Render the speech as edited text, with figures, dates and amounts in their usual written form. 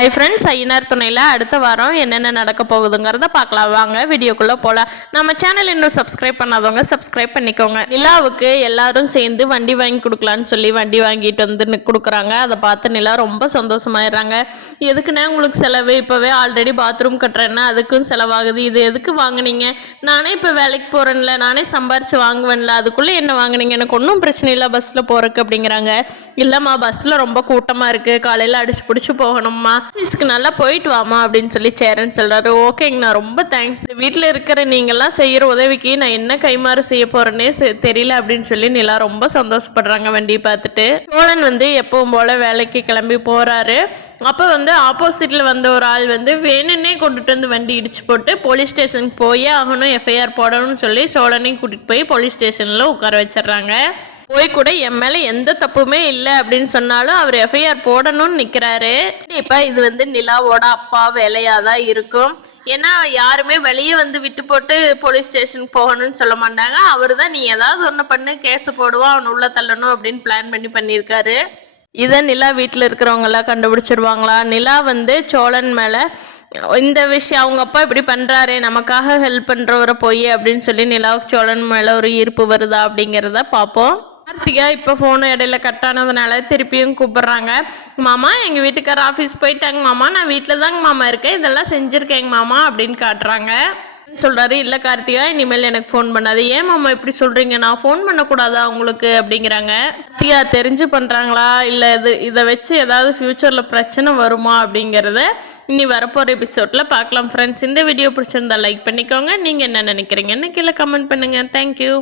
Hi friends, Ayyanar துணையில் அடுத்த வாரம் என்னென்ன நடக்க போகுதுங்கிறத பார்க்கலாம். வாங்க வீடியோக்குள்ளே போகலாம். நம்ம சேனல் இன்னும் சப்ஸ்கிரைப் பண்ணாதவங்க சப்ஸ்கிரைப் பண்ணிக்கோங்க. நிலாவுக்கு எல்லாரும் சேர்ந்து வண்டி வாங்கி கொடுக்கலான்னு சொல்லி வண்டி வாங்கிட்டு வந்து கொடுக்குறாங்க. அதை பார்த்து நிலா ரொம்ப சந்தோஷமாயிடுறாங்க. எதுக்குன்னா உங்களுக்கு செலவு, இப்போவே ஆல்ரெடி பாத்ரூம் கட்டுறேன்னா அதுக்கும் செலவாகுது. இது எதுக்கு வாங்கினீங்க? நானே இப்போ வேலைக்கு போகிறேன்ல, நானே சம்பாரித்து வாங்குவேன்ல, அதுக்குள்ளே என்ன வாங்கினீங்க? எனக்கு ஒன்றும் பிரச்சனை இல்லை பஸ்ஸில் போகிறக்கு அப்படிங்கிறாங்க. இல்லைம்மா, பஸ்ஸில் ரொம்ப கூட்டமாக இருக்குது, காலையில் அடிச்சு பிடிச்சி போகணும்மா, ஆஃபீஸ்க்கு நல்லா போயிட்டு வாமா அப்படின்னு சொல்லி சேரன் சொல்கிறாரு. ஓகேங்கண்ணா, ரொம்ப தேங்க்ஸ். வீட்டில் இருக்கிற நீங்கள்லாம் செய்கிற உதவிக்கு நான் என்ன கைமாறு செய்ய போகிறேன்னே தெரியல அப்படின்னு சொல்லி நிலா ரொம்ப சந்தோஷப்படுறாங்க வண்டியை பார்த்துட்டு. சோழன் எப்பவும் போல் வேலைக்கு கிளம்பி போகிறாரு. அப்போ ஆப்போசிட்டில் வந்த ஒரு ஆள் வேணுன்னே கொண்டுட்டு வந்து வண்டி இடிச்சு போட்டு போலீஸ் ஸ்டேஷனுக்கு போய் ஆகணும், எஃப்ஐஆர் போடணும்னு சொல்லி சோழனையும் கூட்டிகிட்டு போய் போலீஸ் ஸ்டேஷனில் உட்கார வச்சிடுறாங்க. போய் கூட என் மேலே எந்த தப்புமே இல்லை அப்படின்னு சொன்னாலும் அவர் எஃப்ஐஆர் போடணும்னு நிற்கிறாரு. இப்போ இது நிலாவோட அப்பா வேலையாக தான் இருக்கும். ஏன்னா யாருமே வெளியே விட்டு போட்டு போலீஸ் ஸ்டேஷனுக்கு போகணும்னு சொல்ல மாட்டாங்க. அவர் தான் நீ ஏதாவது ஒன்று பண்ணு, கேஸை போடுவான், அவன் உள்ள தள்ளணும் அப்படின்னு பிளான் பண்ணியிருக்காரு. இதை நிலா வீட்டில் இருக்கிறவங்களாம் கண்டுபிடிச்சிருவாங்களா? நிலா சோழன் மேலே இந்த விஷயம் அவங்க அப்பா இப்படி பண்ணுறாரு, நமக்காக ஹெல்ப் பண்ணுறவரை போய் அப்படின்னு சொல்லி நிலாவுக்கு சோழன் மேலே ஒரு ஈர்ப்பு வருதா அப்படிங்கிறத பார்ப்போம். கார்த்திகா இப்போ ஃபோனு இடையில கட் ஆனதுனால திருப்பியும் கூப்பிட்றாங்க. மாமா, எங்கள் வீட்டுக்கார ஆஃபீஸ் போயிட்டாங்க மாமா, நான் வீட்டில் தாங்க மாமா இருக்கேன், இதெல்லாம் செஞ்சுருக்கேங்க மாமா அப்படின்னு காட்டுறாங்க. சொல்கிறாரு, இல்லை கார்த்திகா, இனிமேல் எனக்கு ஃபோன் பண்ணாது. ஏன் மாமா இப்படி சொல்கிறீங்க? நான் ஃபோன் பண்ணக்கூடாதா உங்களுக்கு அப்படிங்கிறாங்க. கார்த்திகா தெரிஞ்சு பண்ணுறாங்களா, இல்லை இதை வச்சு ஏதாவது ஃப்யூச்சரில் பிரச்சனை வருமா அப்படிங்கிறத இனி வரப்போகிற எபிசோடில் பார்க்கலாம். ஃப்ரெண்ட்ஸ், இந்த வீடியோ பிடிச்சிருந்தா லைக் பண்ணிக்கோங்க. நீங்கள் என்ன நினைக்கிறீங்கன்னு கீழே கமெண்ட் பண்ணுங்கள். தேங்க்யூ.